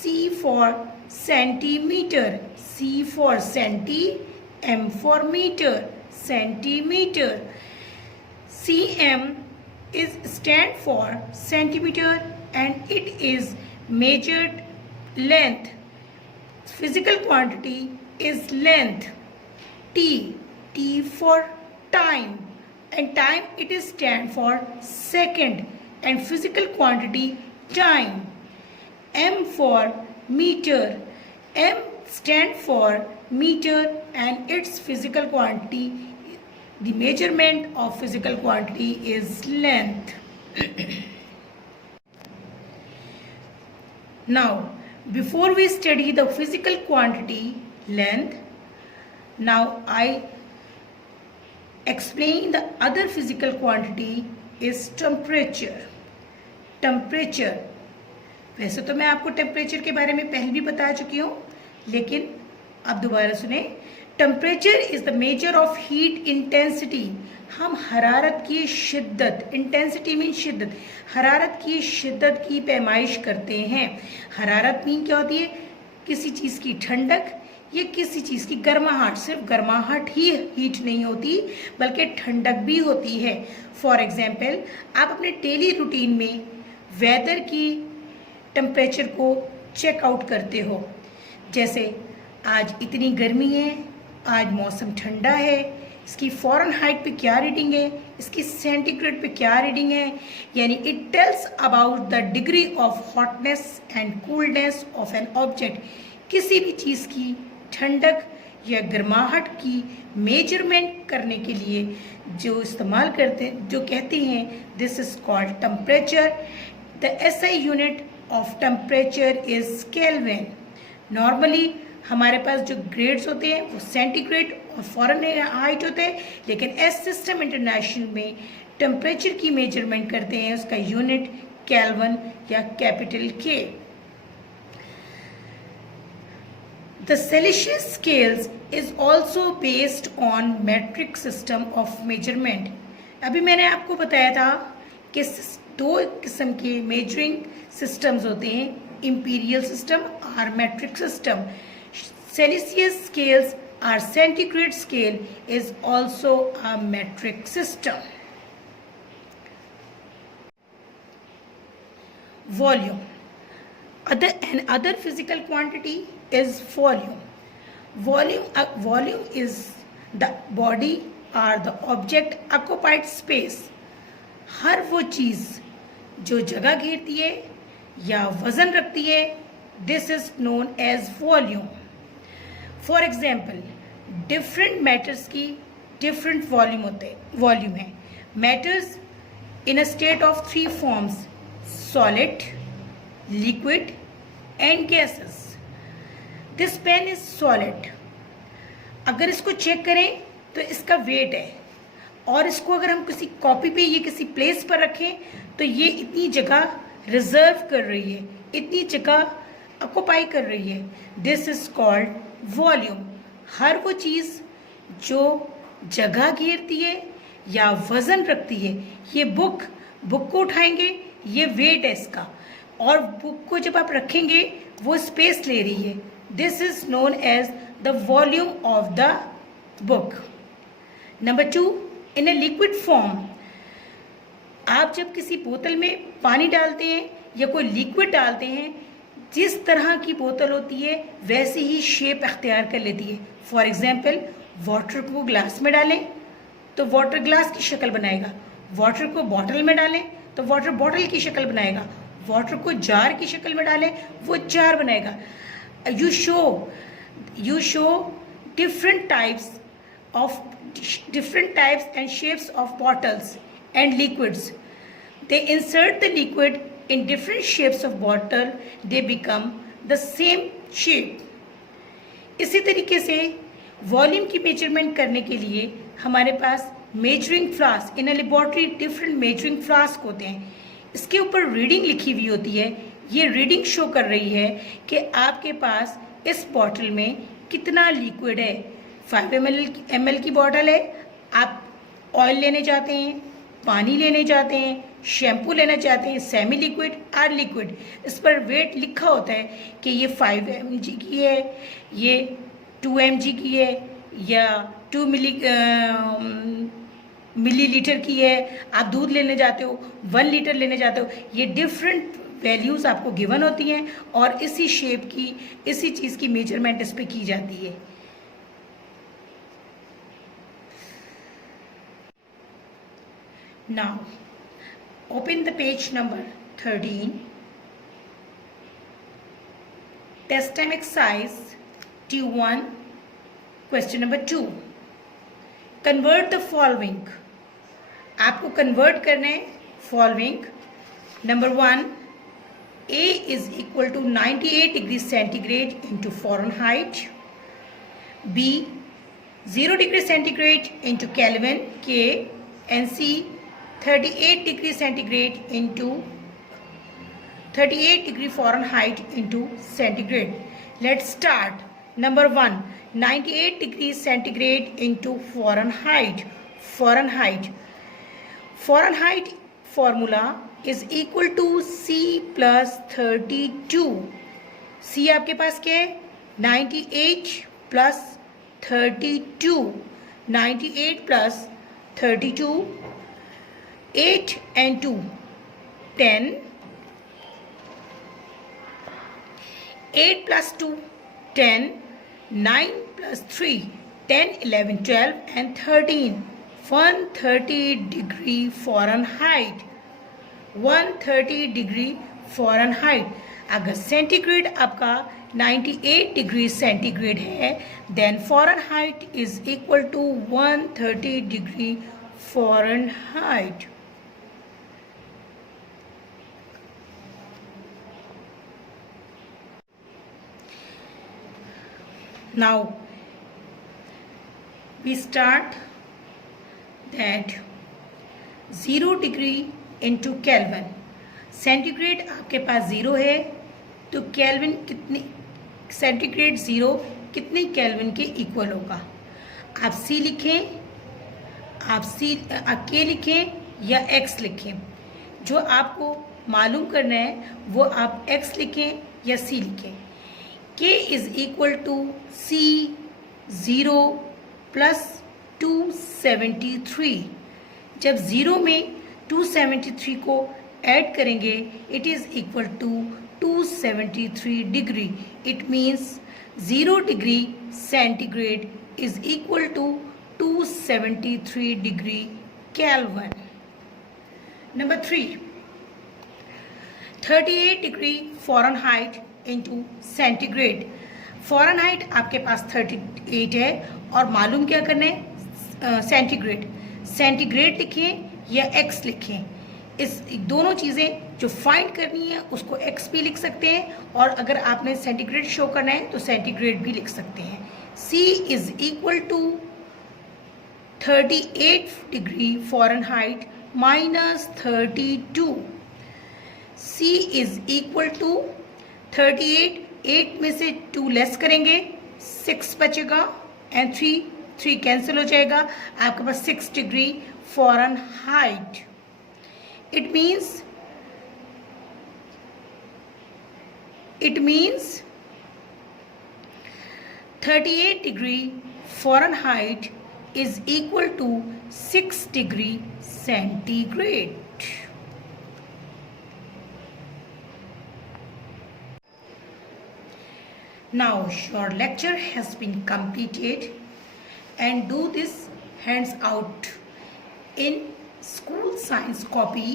C for centimeter, C for centi, M for meter, centimeter. cm is stand for centimeter and it is measured length. Physical quantity is length. T for time, and time it is stand for second, and physical quantity time. M for meter, M stand for meter and its physical quantity, the measurement of physical quantity is length. Now before we study the physical quantity length, now I explain the other physical quantity is temperature. Temperature, वैसे तो मैं आपको temperature के बारे में पहले भी बता चुकी हूँ, लेकिन अब दोबारा सुने. Temperature is the measure of heat intensity. हम हरारत की शिद्दत, इंटेंसिटी मीन शिद्दत, हरारत की शिद्दत की पैमाइश करते हैं. हरारत मीन क्या होती है? किसी चीज़ की ठंडक या किसी चीज़ की गर्माहट. सिर्फ गर्माहट ही हीट नहीं होती बल्कि ठंडक भी होती है. फॉर एग्जाम्पल, आप अपने डेली रूटीन में वेदर की टेम्परेचर को चेक आउट करते हो. जैसे आज इतनी गर्मी है, आज मौसम ठंडा है, इसकी फ़ारेनहाइट पे क्या रीडिंग है, इसकी सेंटीग्रेड पे क्या रीडिंग है. यानी it tells about the degree of hotness and coolness of an object. किसी भी चीज़ की ठंडक या गर्माहट की मेजरमेंट करने के लिए जो इस्तेमाल करते हैं, जो कहते हैं, this is called temperature. The SI unit of temperature is kelvin. Normally हमारे पास जो ग्रेड्स होते हैं वो सेंटीग्रेड और फ़ारेनहाइट होते हैं, लेकिन एस सिस्टम इंटरनेशनल में टेम्परेचर की मेजरमेंट करते हैं, उसका यूनिट केल्विन या capital K. The Celsius scales is also based on metric system of measurement. अभी मैंने आपको बताया था कि दो किस्म के मेजरिंग सिस्टम्स होते हैं, imperial system और metric system. Celsius scales or centigrade scale is also a metric system. Volume. Another physical quantity is volume. Volume is the body or the object occupied space. हर वो चीज़ जो जगह घेरती है या वजन रखती है, this is known as volume. For example, different matters की different volume है. Matters in a state of three forms: solid, liquid and gases. This pen is solid. अगर इसको चेक करें तो इसका वेट है, और इसको अगर हम किसी कॉपी पे या किसी प्लेस पर रखें तो ये इतनी जगह रिजर्व कर रही है, इतनी जगह ऑक्युपाई कर रही है. This is called volume. हर वो चीज़ जो जगह घेरती है या वजन रखती है. ये बुक को उठाएंगे, ये वेट है इसका, और बुक को जब आप रखेंगे वो स्पेस ले रही है. This is known as the volume of the book. Number 2, in a liquid form. आप जब किसी बोतल में पानी डालते हैं या कोई लिक्विड डालते हैं, जिस तरह की बोतल होती है वैसे ही शेप अख्तियार कर लेती है. फॉर एग्जाम्पल, वाटर को ग्लास में डालें तो वाटर ग्लास की शक्ल बनाएगा. वाटर को बॉटल में डालें तो वाटर बॉटल की शक्ल बनाएगा. वाटर को जार की शक्ल में डालें, वो जार बनाएगा. You show different types and shapes of bottles and liquids. They insert the liquid in different shapes of bottle. They become the same shape. इसी तरीके से वॉल्यूम की मेजरमेंट करने के लिए हमारे पास measuring flask, in a laboratory different measuring flask होते हैं. इसके ऊपर रीडिंग लिखी हुई होती है. ये रीडिंग शो कर रही है कि आपके पास इस बॉटल में कितना लिक्विड है. 5 ml की बॉटल है, आप ऑयल लेने जाते हैं पानी लेने चाहते हैं, शैम्पू लेना चाहते हैं, सेमी लिक्विड और लिक्विड, इस पर वेट लिखा होता है कि ये 5 mg की है, ये 2 mg की है या 2 मिलीलीटर की है। आप दूध लेने जाते हो, 1 लीटर लेने जाते हो, ये डिफरेंट वैल्यूज़ आपको गिवन होती हैं और इसी शेप की, इसी चीज़ की मेजरमेंट इस पर की जाती है। Now, open the page number 13. Test time exercise T1, question number 2. Convert the following. आपको convert करना है following. Number 1, A is equal to 98 degrees centigrade into Fahrenheit. B, 0 degree centigrade into Kelvin, K, and C, 38 degree centigrade into 38 degree Fahrenheit into centigrade. Let's start. Number 1, 98 degrees centigrade into Fahrenheit. Fahrenheit formula is equal to C plus 32. C आपके पास क्या है? 98 plus 32. 98 plus 32. 8 and 2, 10. 8 plus 2, 10. 9 plus 3, 10, 11, 12 and 13. 130 degree Fahrenheit. 130 degree Fahrenheit. अगर centigrade आपका 98 degree centigrade है, then Fahrenheit is equal to 130 degree Fahrenheit. Now we start that 0 degree into Kelvin. Centigrade आपके पास 0 है तो केल्विन कितनी, सेंटीग्रेड 0 कितने केल्विन के इक्वल होगा? आप सी लिखें, आप के लिखें या एक्स लिखें, जो आपको मालूम करना है वो आप एक्स लिखें या सी लिखें. K is equal to C 0 plus 273. जब 0 में 273 को ऐड करेंगे it is equal to 273 degree. It means 0 degree centigrade is equal to 273 degree Kelvin. Number 3, 38 degree Fahrenheit into centigrade. Fahrenheit आपके पास 38 है और मालूम क्या करना है? सेंटीग्रेड. सेंटीग्रेड लिखें या एक्स लिखें, इस दोनों चीज़ें जो फाइंड करनी है उसको एक्स भी लिख सकते हैं और अगर आपने सेंटीग्रेड शो करना है तो सेंटीग्रेड भी लिख सकते हैं. C is equal to 38 degree Fahrenheit minus 32. C is equal to 38, 8 में से 2 लेस करेंगे 6 बचेगा एंड 3 कैंसिल हो जाएगा. आपके पास 6 degree Fahrenheit. It means 38 degree Fahrenheit is equal to 6 degree centigrade. Now your lecture has been completed and do this hands out in school science copy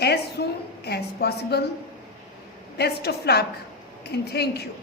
as soon as possible. Best of luck and thank you.